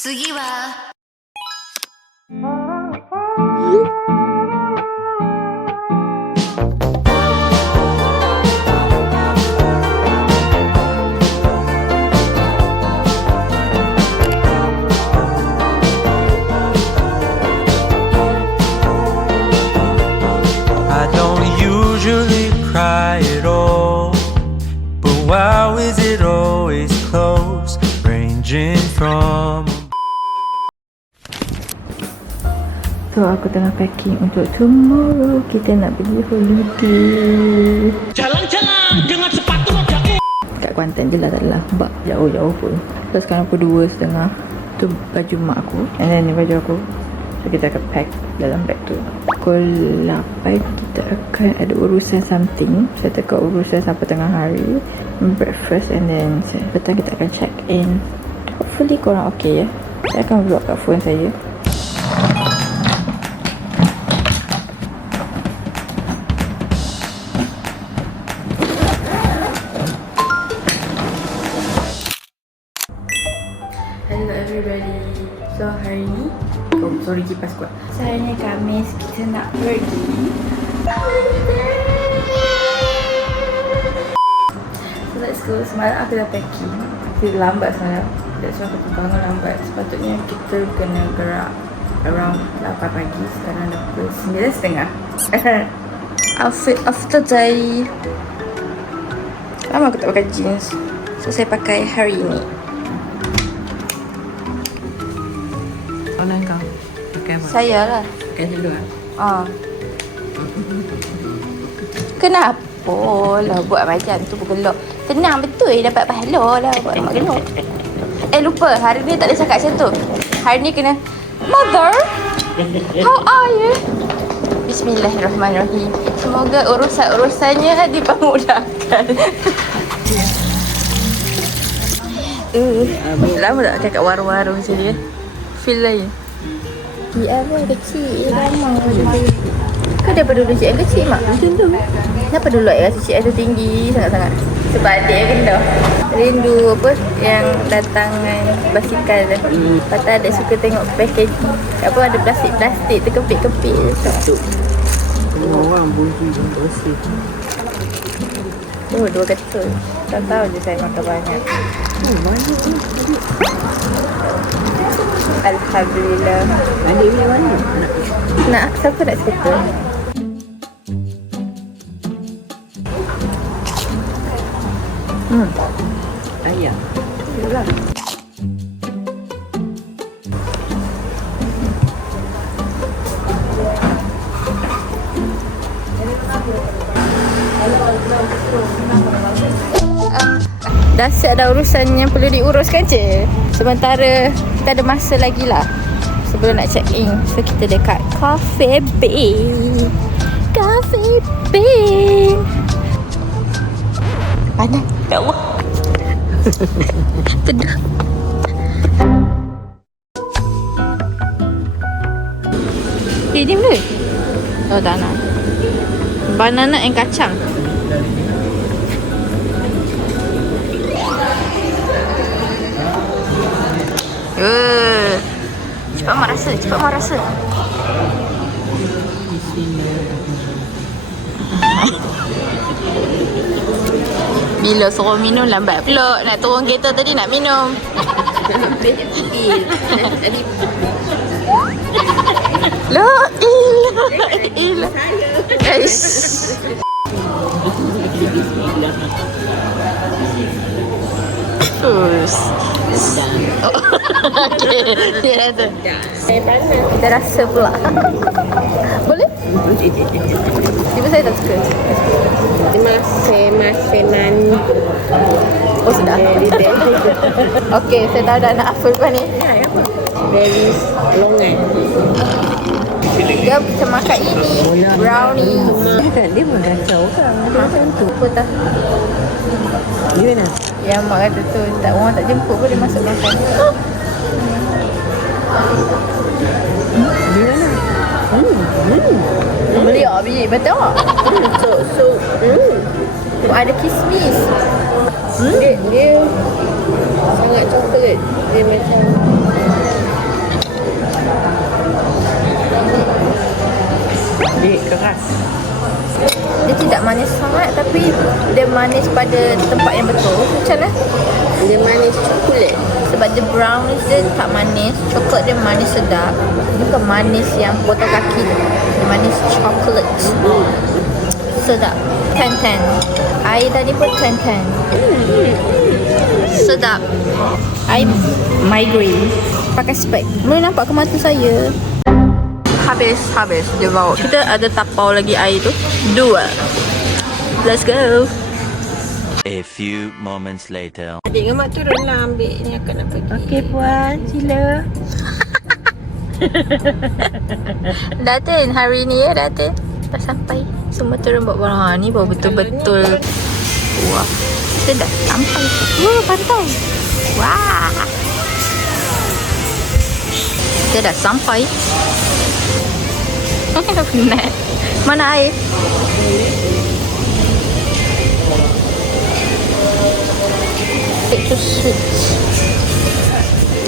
次は I don't usually cry at all, but wow, is it always close, ranging from. So aku tengah packing untuk tomorrow. Kita nak pergi holiday. Jalan-jalan dengan sepatu roda. Kat Kuantan je lah, tak adalah bak jauh-jauh pun. So sekarang pukul 2:30. Tu baju mak aku, and then ni baju aku. So kita akan pack dalam bag tu. Pukul 8 kita akan ada urusan something. Saya tengok urusan sampai tengah hari. Breakfast, and then petang kita akan check in. Hopefully korang okay ya. Saya akan vlog kat phone saya. Hello everybody. So hari ni sorry kipas kuat. So hari ni Khamis, kita nak pergi so let's go. Semalam aku dah packing. Kita lambat semalam. That's why aku bangun lambat. Sepatutnya kita kena gerak around 8 pagi. Sekarang dah pukul 9:30. Outfit of the day. Lama aku tak pakai jeans, so saya pakai hari ni. Mana kau? Pakai apa? Saya lah. Pakai dulu ah. Kenapa lah buat macam tu bergelok? Tenang betul dapat pahala lah buat mak gelok. Lupa, hari ni tak boleh cakap macam tu. Hari ni kena Mother, how are you? Bismillahirrahmanirrahim. Semoga urusan-urusannya dipermudahkan. Lama tak pakai kat warung-warung macam ni. Feel lain. Dia apa kecil lama dulu. Kau daripada dulu cik kecil mak? Macam tu. Kenapa dulu rasa cik tu tinggi sangat-sangat? Sebab adik yang rendah. Rindu apa yang datang dengan basikal tu. Lepas tu adik suka tengok packaging. Apa ada plastik-plastik terkepit-kepit. Satu. Semua orang bunyi bersih. Oh, 2 ketul. Tak tahu je saya makan banyak. Banyak ni. Alhamdulillah. Adik punya mana? Nak siapa nak cerita? Ayah. Itulah. Dah siap dah urusan yang perlu diuruskan je. Sementara kita ada masa lagi lah sebelum nak check in. So kita dekat Cafe Bean. Cafe Bean. Panas. Ya Allah. Teduh. Ini boleh? Oh tak nak. Banana and kacang. Cepat mak rasa, cepat mak rasa. Bila suruh minum lambat pula. Nak turun kereta tadi nak minum. La ilaha illallah. Aish. Terus. Okay, dia rasa. Kita rasa pula. Boleh? Tiba saya tak suka. Masih mani. Oh sudah. Okay, saya tahu dah nak apa lepas ni. Very longan. Dia macam makan ini brownie. Kan dia pun kacau kan. Macam tu. Apa tak? Di mana? Yang mak kata tu tak, orang tak jemput pun dia masuk makan. Di mana? Beli tak biji? Betul tak? So. Ada kismis. Dia sangat coklat. Dia macam Dia keras. Dia tidak manis sangat tapi dia manis pada tempat yang betul. Macam mana? Dia manis coklat. Sebab dia brownies dia tak manis. Coklat dia manis sedap. Dia bukan manis yang potong kaki. Dia manis coklat. Sedap. 10-10. Air tadi pun 10-10. Sedap. I migraine. Pakai spek. Boleh nampak ke mata saya? Habis dia bawa. Kita ada tapau lagi air tu. 2. Let's go. A few moments later. Adik dengan mak turun lah ambil ni akan nak pergi. Okey puan, sila. Datin hari ni ya Datin. Dah sampai. Semua turun buat barang. Ha, ni baru betul-betul. Wah. Kita dah sampai. Wah, pantai. Wah. Kita dah sampai. Penat. Mana air? Take to sweet.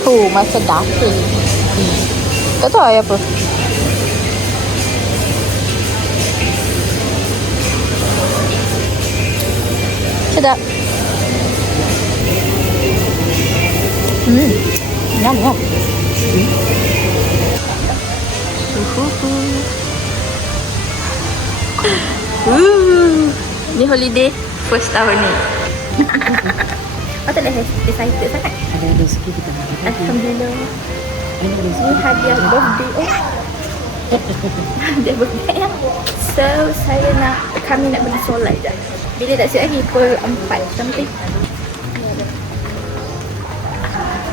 Oh, masa Datin. Tak tahu air apa. Sedap. Yum, yum. Ni holiday first tahun ni. Patut dah excited sangat. Ada rezeki kita nak dapat. Alhamdulillah. Ni hadiah birthday. Oh. Hadiah birthday. So, kami nak pergi solat dah. Bila tak siap lagi? Pukul 4 something.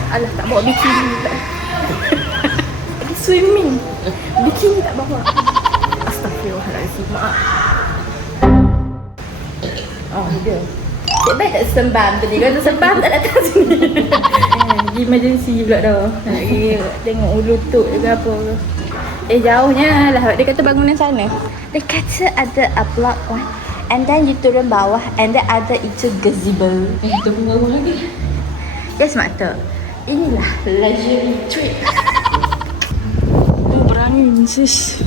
Alah, tak bawa bikini tak. Pergi swimming. Bikini tak bawa. Astaghfirullahaladzim. Maaf. Oh, dia. Cik baik tak sembam tadi. Kau tu sembam tak datang sini. Pergi emergency pula dah. Nak pergi tengok lutut ke apa ke. Jauhnya lah. Dia kata bangunan sana. Dia kata ada a block one. And then you turun bawah. And then ada itu gazebo. Turun bawah lagi. Yes, Makta. Inilah luxury trip. Oh, berangin sis.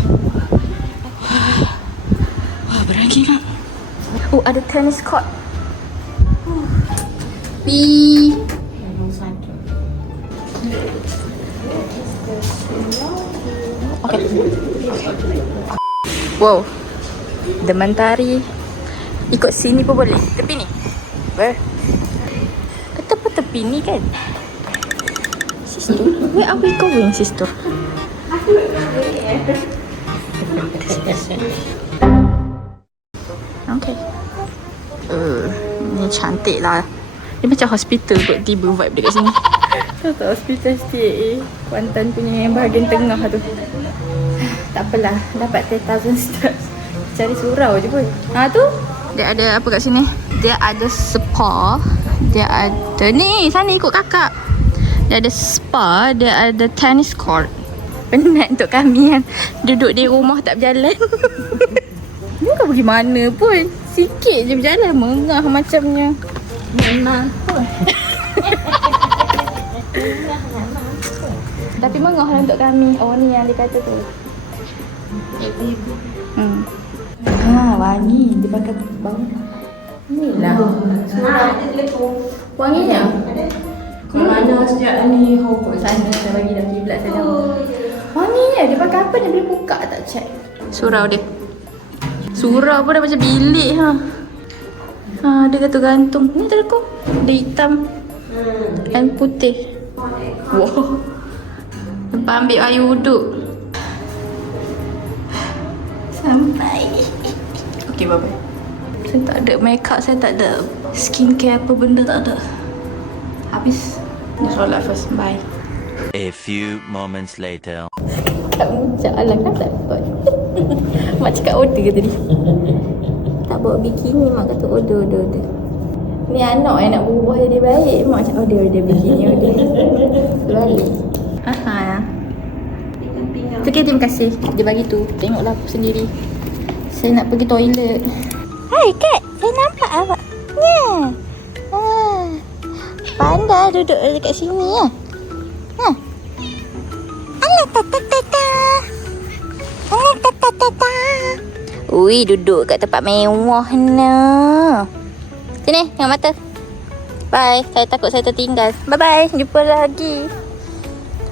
Wah, berangin nak. Oh, ada tennis court. Pi. Okay. Wow. The Mentari. Ikut sini pun boleh. Tepi ni. Ber. Kata pun tepi ni kan. Sister, where are we going, sister? Okay. Ni cantik lah. Ni macam hospital kot tiba vibe dekat sini. Tahu tak hospital STA Kuantan punya yang bahagian tengah tu. Tak apalah, dapat 10,000 steps. Cari surau je pun. Ha tu. Dia ada apa kat sini? Dia ada spa. Dia ada ni, sana ikut kakak. Dia ada spa, dia ada tennis court. Penat untuk kami kan duduk di rumah tak berjalan. Ni bukan pergi mana pun. Sikit je berjalan, mengah macamnya. Memang pun. Tapi mengah lah untuk kami. Oh ni yang dia kata tu. Ha, wangi. Dia pakai bau. Ni lah. Ada telefon. Wanginya? Ada. Mana sejak ni home Sana saya bagi dah kiblat sana. Wanginya. Dia pakai apa ni? Boleh buka tak check? Surau dia. Surau pun dah macam bilik ha. Ha, dia kata gantung. Ni telekong. Dia hitam dan putih. Wow. Lepas ambil air wuduk. Sampai. Okay, bye-bye. Saya tak ada makeup, saya tak ada skincare apa benda tak ada. Habis. Ni solat first. Bye. A few moments later. Tak muncak lah kan tak kot. Mak cakap order tadi. Tak bawa bikini, mak kata order. Ni anak yang nak berubah jadi baik. Mak cakap order bikini order. Balik. Aha. Okay, terima kasih. Dia bagi tu. Tengoklah sendiri. Saya nak pergi toilet. Hai Kak, saya nampak awak. Ya. Pandai duduk dekat sini ya. Ha. Alah, Ui, duduk kat tempat mewah nah. Sini, tengok mata. Bye. Saya takut saya tertinggal. Bye-bye. Jumpa lagi.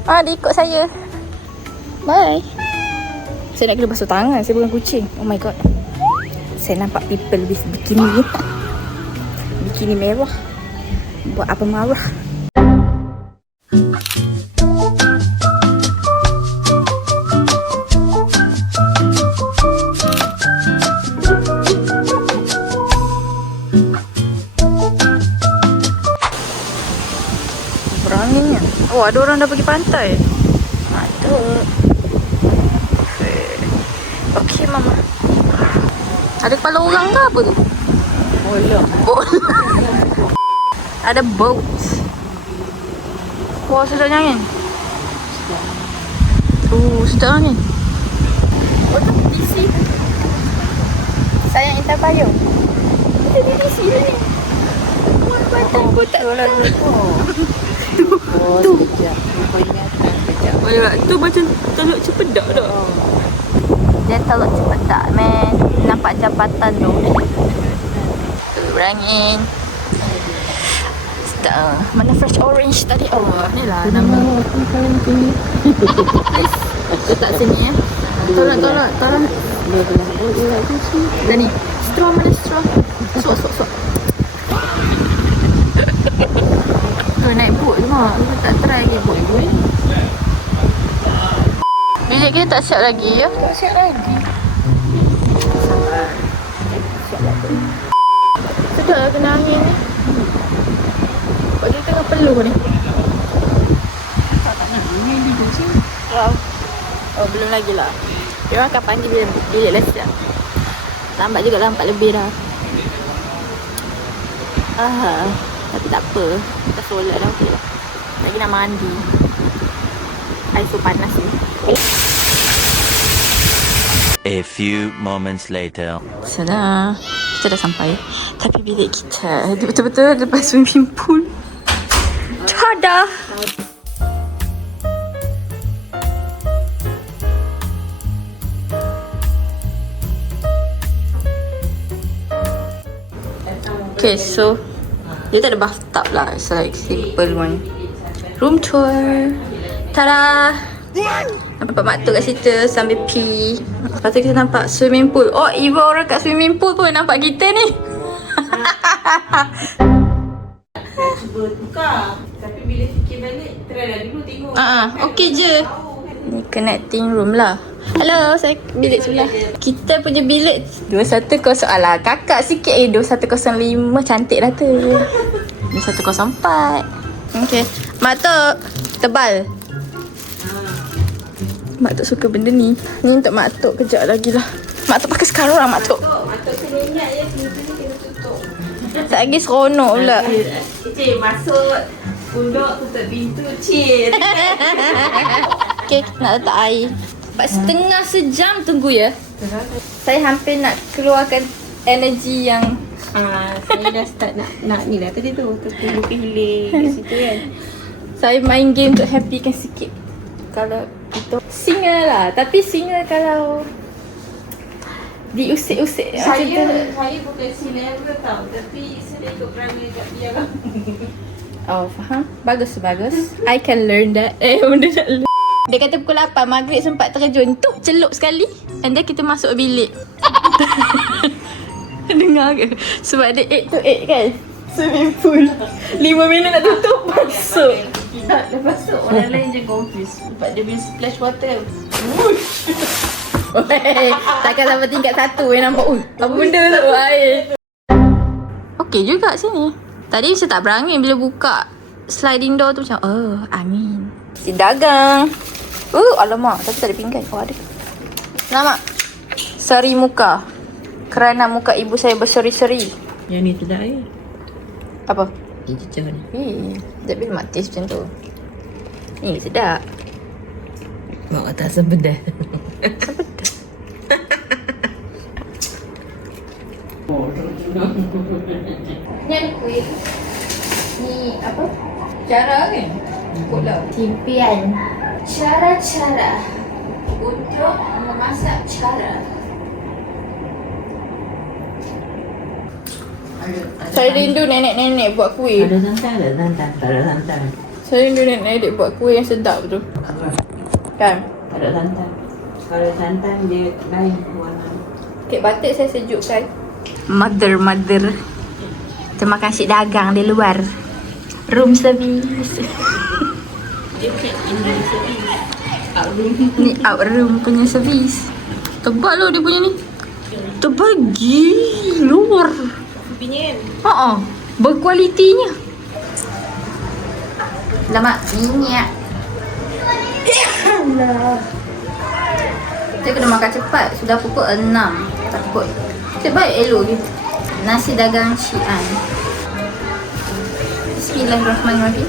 Dia ikut saya. Bye. Saya nak kena basuh tangan. Saya bukan kucing. Oh my god. Saya nampak people with bikini. Bikini merah. Buat apa marah. Beranginnya. Oh, ada orang dah pergi pantai. Ada. Okey, Mama. Ada kepala orang ke apa tu? Bola. Ada boat. Wah, sedap angin. Sedap angin. Oh, tu DC. Sayang Intan Payung. Kita DC ni. Wah, batang pun tak solat. Tu. Tu macam teluk cepedak tak? Dia teluk cepedak, man. Nampak jambatan tu. Tu, berangin. Sedap. Mana fresh orange tadi? Oh, ni lah nama. Letak sini ya. Tolong. Dah ni. Straw mana straw? Suap. Naik boat je mak. Kita tak try lagi boat ni. Bilik kita tak siap lagi ya? Tak siap lagi. Sabar. Siap lagi. Sedap lah kena angin ni. Sebab kita tengah peluh ni. Tak nak angin di sini. Oh, belum lagi lah. Dia orang akan panggil bilik lah siap. Lambat juga lah 4 lebih dah. Tapi tak apa. Kita solat dah okey lah. Lagi nak mandi. Air so panas ni. A few moments later. Sudah. Kita dah sampai. Tapi bilik kita betul-betul lepas swimming pool. Tada! Okay, so dia tak ada bathtub lah. It's like simple one. Room tour. Tada! Nampak mak tok kat situ sambil pee. Lepas tu kita nampak swimming pool. Oh, Eva orang kat swimming pool pun nampak kita ni. Cuba tukar. Tapi bila fikir balik, try lah dulu tengok. Okey je. Ni connecting room lah. Hello, saya bilik sebelah. Kita punya bilik 2101. Alah, kakak sikit 2105. Cantik lah tu. 2104. Okey. Mak tok, tebal. Mak tok suka benda ni. Ni untuk mak tok kejap lagi lah. Mak tok pakai sekarang mak tok. Mak tok kena ingat ya, pintu ni kena tutup. Tak lagi seronok pula. Cik, masuk. Punduk tutup pintu, cik. Okay, nak letak air. 4.5 sejam tunggu ya. Saya hampir nak keluarkan energi yang Saya dah start nak ni dah tadi tu. Tertunggu hilir kat situ kan. saya main game untuk happykan sikit. Kalau itu singa lah. Tapi singa kalau diusik-usik Saya bukan C-level tau. Tapi saya ikut perangai kat dia lah. Oh, faham. Bagus. I can learn that. Benda nak learn. Dia kata pukul 8 maghrib sempat terjun. Tuk celup sekali. And then kita masuk bilik. Dengar ke? Sebab dia 8 to 8 kan? Swimming pool 5 minit nak tutup. Masuk. Lepas tu orang lain je confused. Sebab dia punya splash water. Takkan sampai tingkat 1 yang nampak. Apa benda tu air. Okey juga sini. Tadi saya tak berangin bila buka sliding door tu macam angin. Si dagang. Alamak, tapi tak ada pinggan. Oh, ada. Selamat. Seri muka. Kerana muka ibu saya berseri-seri. Yang ni tidak air. Apa? Ni cecah ni. Sekejap bila mak taste macam tu. Ni sedap. Mak kata asam pedas. Ni ada kuih. Ni apa? Cara kan? Timpian. Cara-cara untuk masak cara. Saya rindu nenek-nenek buat kuih. Ada santan, ada santan, tak ada santan. Saya rindu nenek-nenek buat kuih yang sedap tu. Kan? Tak ada santan. Kalau ada santan dia lain warna. Kek batik saya sejukkan. Mother. Terima kasih dagang di luar. Room service. Dia bukan Indian service. Outroom. Ni outroom punya servis. Tebal loh dia punya ni. Tebal gila. Pingin. Berkualitinya. Lemak minyak. Kita kena makan cepat. Sudah pukul 6. Takut. Kita baik elok gitu. Nasi dagang Xi'an. Bismillahirrahmanirrahim.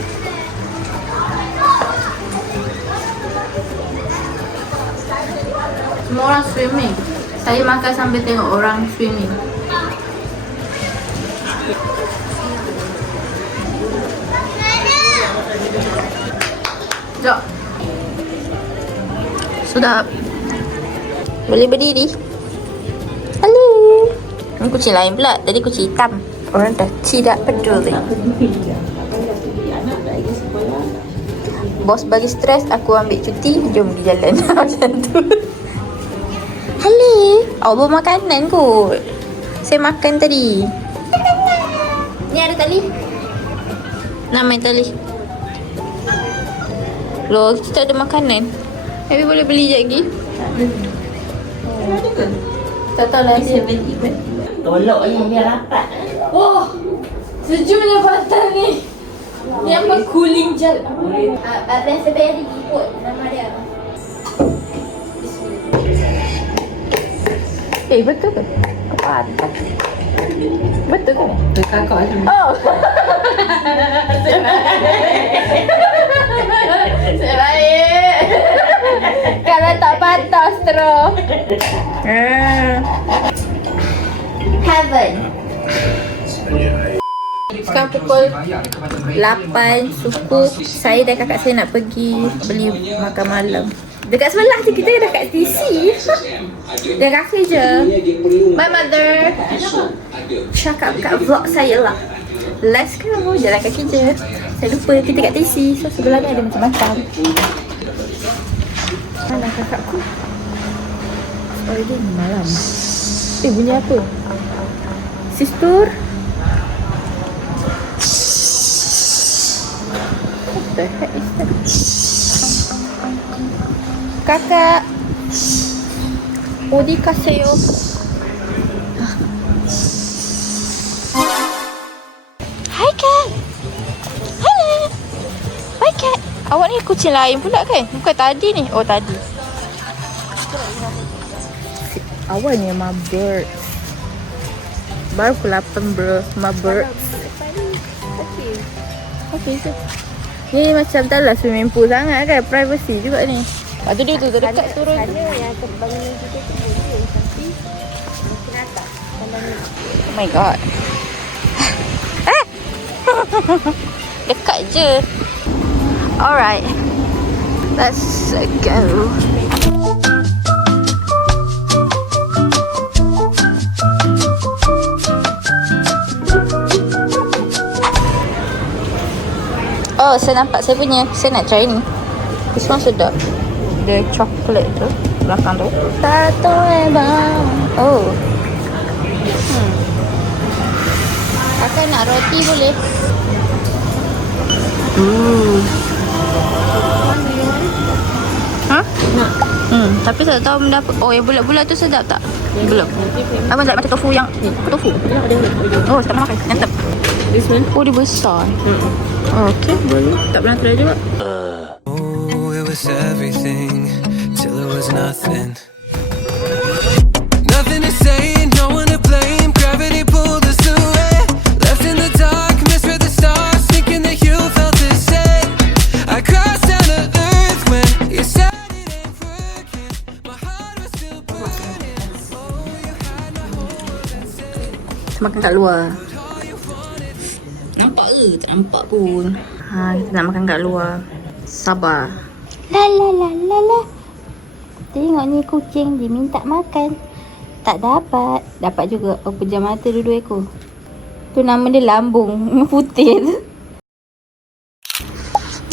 Semua orang swimming. Saya makan sambil tengok orang swimming. Jom. Sudah. Boleh berdiri. Halo. Ini kucing lain pula. Tadi kucing hitam. Orang dah tidak peduli. Bos bagi stres, aku ambil cuti. Jom pergi jalan. Macam tu. Halo. Awak bawa makanan kot. Saya makan tadi. Ni ada tali. Nak main tali. Loh, kita tak ada makanan. Habis boleh beli sekejap lagi? Ada ke? Tak tahu lah. Tolok ni biar rapat. Wah, sejuknya batang ni. Ni apa? Cooling gel. Raspberry kot nama dia. Betul ke? Kepantas. Betul ke? Ke kakak tu. Oh. Sebaik. Kalau tak pantas terus. Heaven. Sekarang pukul 8 suku. Saya dan kakak saya nak pergi beli makan malam. Dekat sebelah je, kita dah kat TC. Dia kaki je. Bye mother. Cakap kat vlog saya lah. Let's go. Jalan kaki je. Saya lupa kita kat TC. So sebelah ni ada macam-macam. Mana kakakku? Oh dia malam. Bunyi apa? Sister? What the heck is that? Kakak. Odikaseyo. Hai Kat. Hello. Hai Kat. Awak ni kucing lain pula kan? Bukan tadi ni. Oh tadi. Awak ni my bird. Baru pukul 8 bro. My bird. Okay tu. Ni macam tak lah swimming pool sangat kan. Privacy juga ni. Lepas tu dia tu dekat turun. Ada yang terbangun juga tu boleh. Tapi mungkin atas. Oh my god. Dekat je. Alright. Let's go. Oh, saya nampak saya punya. Saya nak try ni. This one sedap. Dia coklat tu belakang tu. Tato bang. Oh. Kakak nak roti boleh? Hah? Nak. Tapi saya tak tahu benda apa. Oh, yang bulat-bulat tu sedap tak? Belum. Apa tak macam tofu yang tofu? Oh, tak pernah makan. Mantap. This one? Oh, dia besar. Oh, okay, boleh. Tak pernah try juga. Oh, it was everything till it was nothing. Nothing to say, no one to blame. Gravity pulled us away. Left in the dark, misread the stars, thinking that you felt the same. I crashed down to earth when you said it ain't working. My heart was still burning. Oh, you had my hope and said. Makan kat luar. Nampak ke? Tak nampak pun. Kita nak makan kat luar. Sabar. La la la la la. Tengok ni kucing dia minta makan. Tak dapat. Dapat juga. Oh, pejam mata dua-dua ekor. Tu nama dia lambung. Putih tu.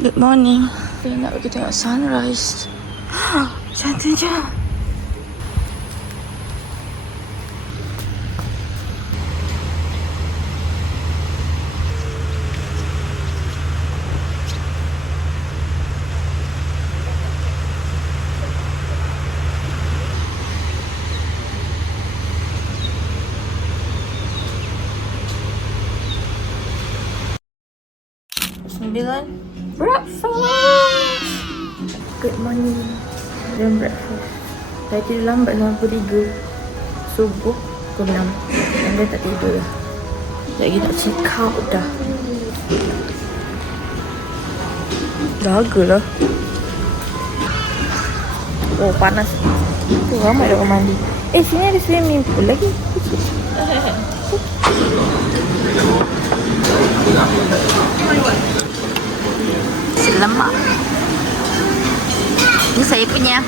Good morning. Kita nak pergi tengok sunrise. Cantiknya. Breakfast. Good morning. Dan breakfast. Saya tidur lambat 93. Subuh pukul 6. Dan dia tak tidur dah. Lagi nak check out dah. Dahaga lah. Oh panas. Tu ramai dah orang mandi. Sini ada swimming pool lagi. Lemak. Ini saya punya.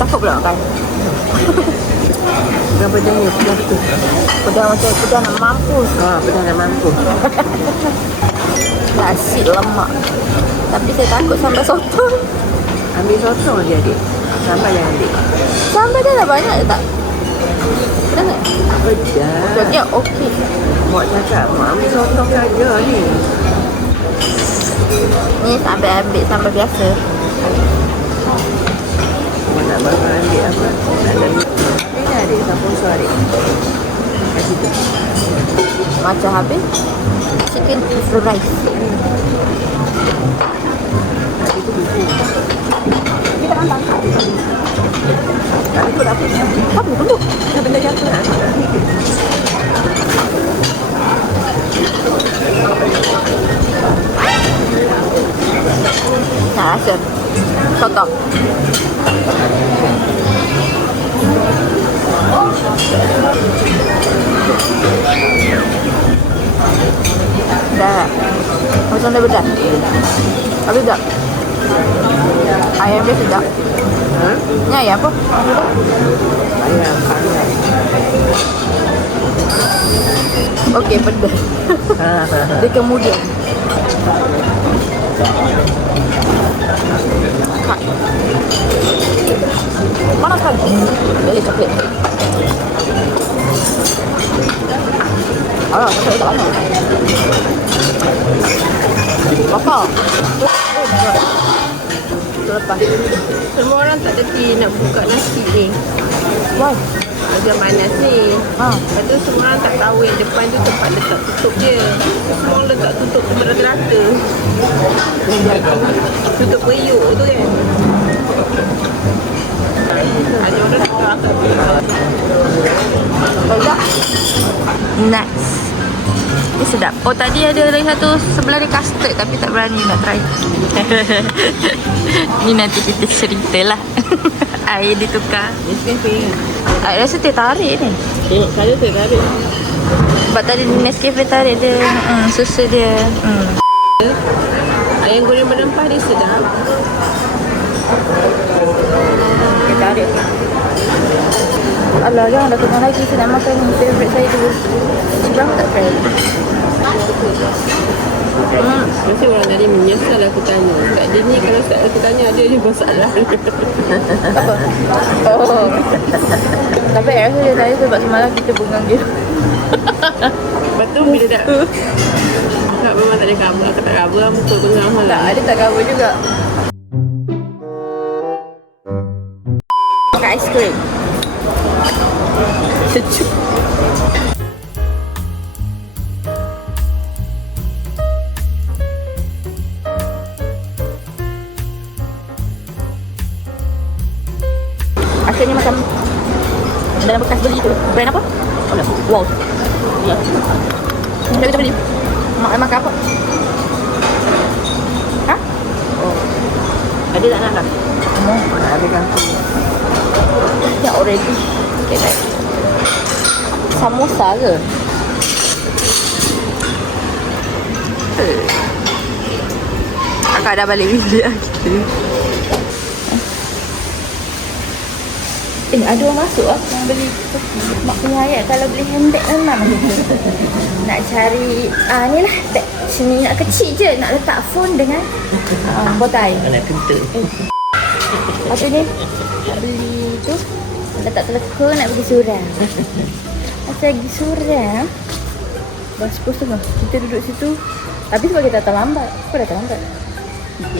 Takut pula makan. Yang pedangnya, pedang betul. Pedang macam pedang nak mampus. Pedang nak mampu. Nasi lemak. Tapi saya takut sambal sotong. Ambil sotong je adik. Sambal yang adik. Sambal dia dah banyak tak? Pedang tak? Pedang. Pedangnya okey. Mak cakap, mak ambil sotong saja ni. Ni ambil sambal biasa. Mak nak bakar ambil apa? Nak ada ni. Ini adik, sampun adik. Kat situ. Macam habis. Chicken with rice. Adik tu buku. Adik tu apa? Apa duduk? Dah benda jatuh lah. Nak rasa. Sotong. Dah. Macam dah bedah. Habis tak? Ayam dia sedap. Ni ayam apa? Ayam panggang. Okey, pedas. Dia kemudian. Panas kan? Dia coklat. Alah, coklat tak panas. Apa? Lepas. Semua orang tak reti nak buka nasi ni. Why? Agak panas ni. Lepas tu semua orang tak tahu yang depan tu tempat letak tutup dia. Semua orang letak tutup rata-rata. Tutup periuk tu kan. Ada orang tak Banyak. Nice. Ini sedap. Oh, tadi ada lagi satu sebelah ni custard tapi tak berani nak try. Ni nanti kita ceritalah. Air ditukar. Nescafe kan? Air rasa teh tarik ni. Tengok saya tu tarik. Sebab tadi Nescafe tarik dia. Susu dia. ayam goreng berempah dia sedap. Teh tarik. Alah, jangan dah tengok lagi. Saya nak makan ni. Favorite saya dulu. Seberang tak try. Mesti orang tadi menyesal aku tanya. Sebab dia ni kalau tak aku tanya ada je masalah. Apa? Oh. Tapi rasa dia tanya sebab semalam kita bengang dia. Lepas tu bila dah tak memang tak ada cover. Aku tak cover lah muka bengang Tak, lah. ada tak cover juga. Makan aiskrim. Sejuk. Akhirnya macam dalam bekas beli tu. Brand apa? Wow. Ya. Dah kita beli. Makan apa? Ha? Oh. Ada tak nak? Nak ada kangkung. Ya, already. Okay, baik. samosa ke? Kakak dah balik bilik lah kita. Ada orang masuk lah yang beli kopi. Mak punya ayat kalau beli handbag memang nak cari ni lah bag sini nak kecil je, nak letak phone dengan botol air. Nak kentut. Lepas tu ni nak beli tu, letak teleka nak pergi surau. Masa pergi surau dah 10:30 kita duduk situ. Tapi sebab kita datang lambat. Kau datang lambat?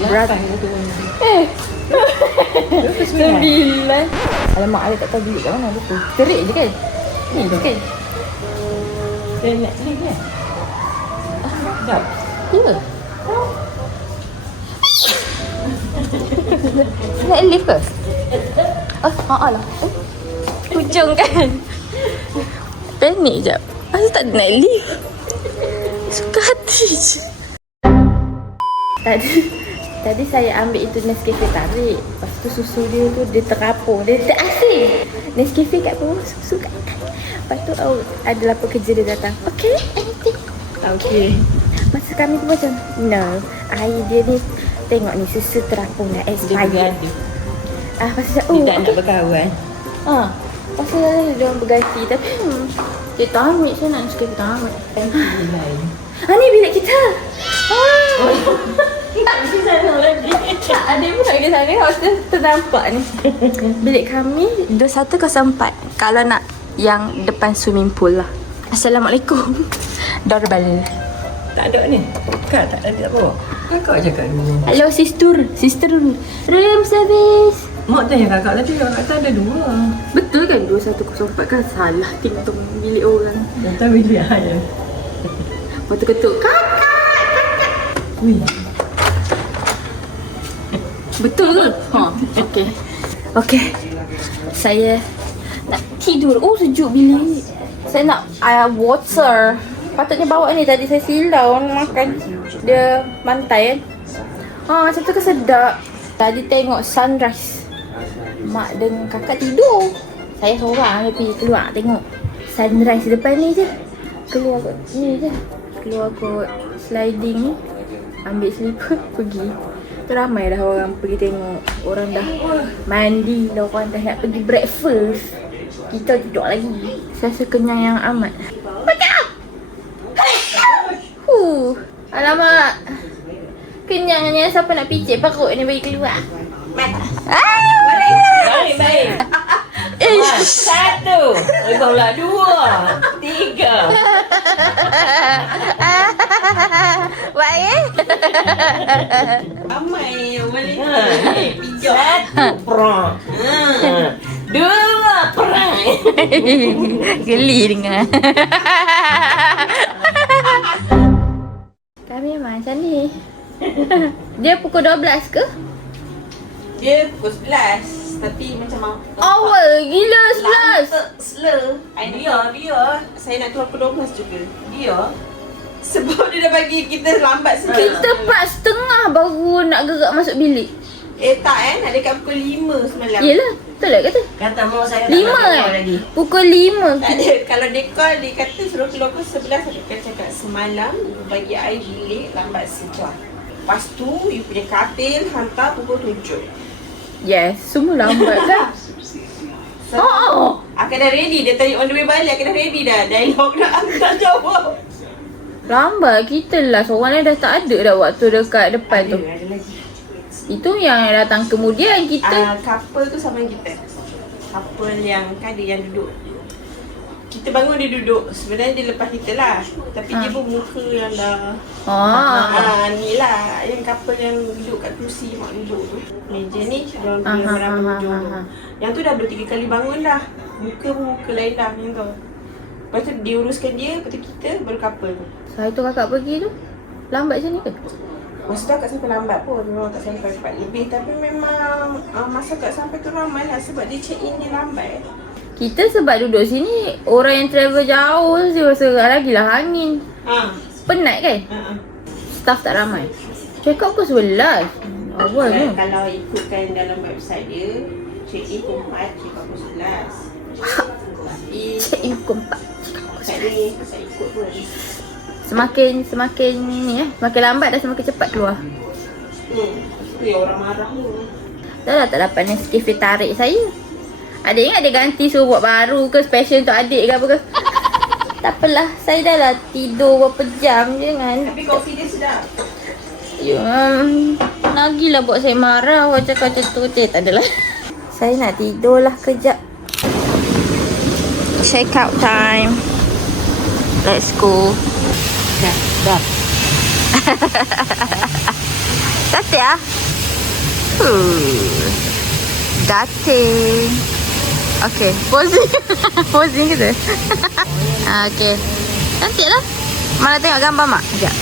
Berat. 9. Alamak, I tak tahu bilik kat mana. Betul. Terik je kan? Ni je kan? Dan nak lift kan? Sedap. Ya. Nak lift ke? Lah. Hujung kan? Panik jap. Asal tak nak lift? Suka hati je. Tadi saya ambil itu Nescafe tarik. Lepas tu susu dia tu dia terapung. Dia tak asyik. Nescafe kat bawah, susu kat atas. Lepas tu adalah pekerja dia datang. Okay, anything. Okay. Masa kami tu macam, no. Air dia ni, tengok ni susu terapung dah expired. Pasal saya, Dia tak nak berkawan. Pasal dia orang berganti. Tapi, dia tak ambil. Saya nak Nescafe tak ambil. Ni bilik kita. Tak di sana lagi. Tak ada pun nak di sana. Hostel ternampak ni. Bilik kami 2104. Kalau nak yang depan swimming pool lah. Assalamualaikum. Doorbell. Tak ada ni. Kak tak ada apa. Kakak cakap dulu. Hello sister room service. Mak tanya kakak tadi, kakak kata ada 2. Betul kan 2104 kan? Salah tingtung bilik orang. Datang bilik ayah. Lepas tu ketuk kakak. Wih. Betul ke? Okey. Saya nak tidur. Oh, sejuk bilik. Saya nak water. Patutnya bawa ni. Tadi saya silau makan. Dia mantai kan. Macam tu kan sedap. Tadi tengok sunrise. Mak dan kakak tidur. Saya seorang tapi keluar tengok sunrise depan ni je. Keluar kot ni je. Keluar kot sliding ni. Ambil slipper pergi. Ramai dah orang pergi tengok. Orang dah mandi dah, orang dah nak pergi breakfast. Kita duduk lagi. Saya rasa kenyang yang amat. Macam alamak. Kenyangnya siapa nak picit perut ni bagi keluar. Baik. 1. Barulah 2. 3. Baik. Ramai yang boleh Pijak. 1 perang. 2 perang. Geli dengar. Kami macam ni. Dia pukul 12 ke? Dia pukul 11. Tapi macam Awal gila 11. Slur. Dia saya nak keluar pukul 12 juga. Dia sebab dia dah bagi kita lambat sikit. Kita 4:30 baru nak gerak masuk bilik. Tak nak dekat pukul 5 semalam. Yelah, betul tak kata? Kata mau saya 5 lagi. Pukul 5. Tak ada. Kalau dia call, dia kata suruh keluar pukul 11. Dia akan cakap semalam bagi air bilik lambat sikit. Lepas tu, you punya katil hantar pukul 7. Yes, semua lambat kan? So, akan dah ready. Dia tadi on the way balik, akan dah ready dah. Dialog dah hantar jawab. Lambat kita lah. Seorang lain dah tak ada dah waktu dekat depan tu. Ada lagi. Itu yang datang kemudian kita. Couple tu sama kita. Couple yang kan dia yang duduk. Kita bangun dia duduk. Sebenarnya dia lepas kita lah. Tapi dia pun muka yang dah ni lah. Yang couple yang duduk kat kerusi mak duduk tu. Meja ni dia orang hujung. Yang tu dah 2-3 kali bangun dah. Muka pun muka lain dah yang tu. Lepas tu dia uruskan dia. Lepas tu kita baru couple tu. Saya tu kakak pergi tu lambat macam ni ke? Masa tu akak sampai lambat pun. Memang tak sampai 4 lebih. Tapi memang masa akak sampai tu ramai lah. Sebab dia check in dia lambat. Kita sebab duduk sini, orang yang travel jauh je rasa lagilah angin. Penat kan? Staff tak ramai. Check out pukul 11. Awal tu. Kalau ikutkan dalam website dia, check-in pukul 4, check-out pukul 11. Check-in pukul 4. Tak ni, saya ikut pun. Semakin ni semakin lambat dah semakin cepat keluar. Orang marah tu. Dah tak dapat Nescafe tarik saya. Adik ingat dia ganti suruh buat baru ke special untuk adik ke apa ke? Tak apalah, saya dah lah tidur berapa jam je kan. Tapi kopi dia sedap. Lagilah buat saya marah macam tu. Tak adalah. Saya nak tidur lah kejap. Check out time. Let's go. Dah. Cantik ah. Dating. Okay, posing. Posing kita. Okay. Cantik lah. Mana tengok gambar mak? Sekejap.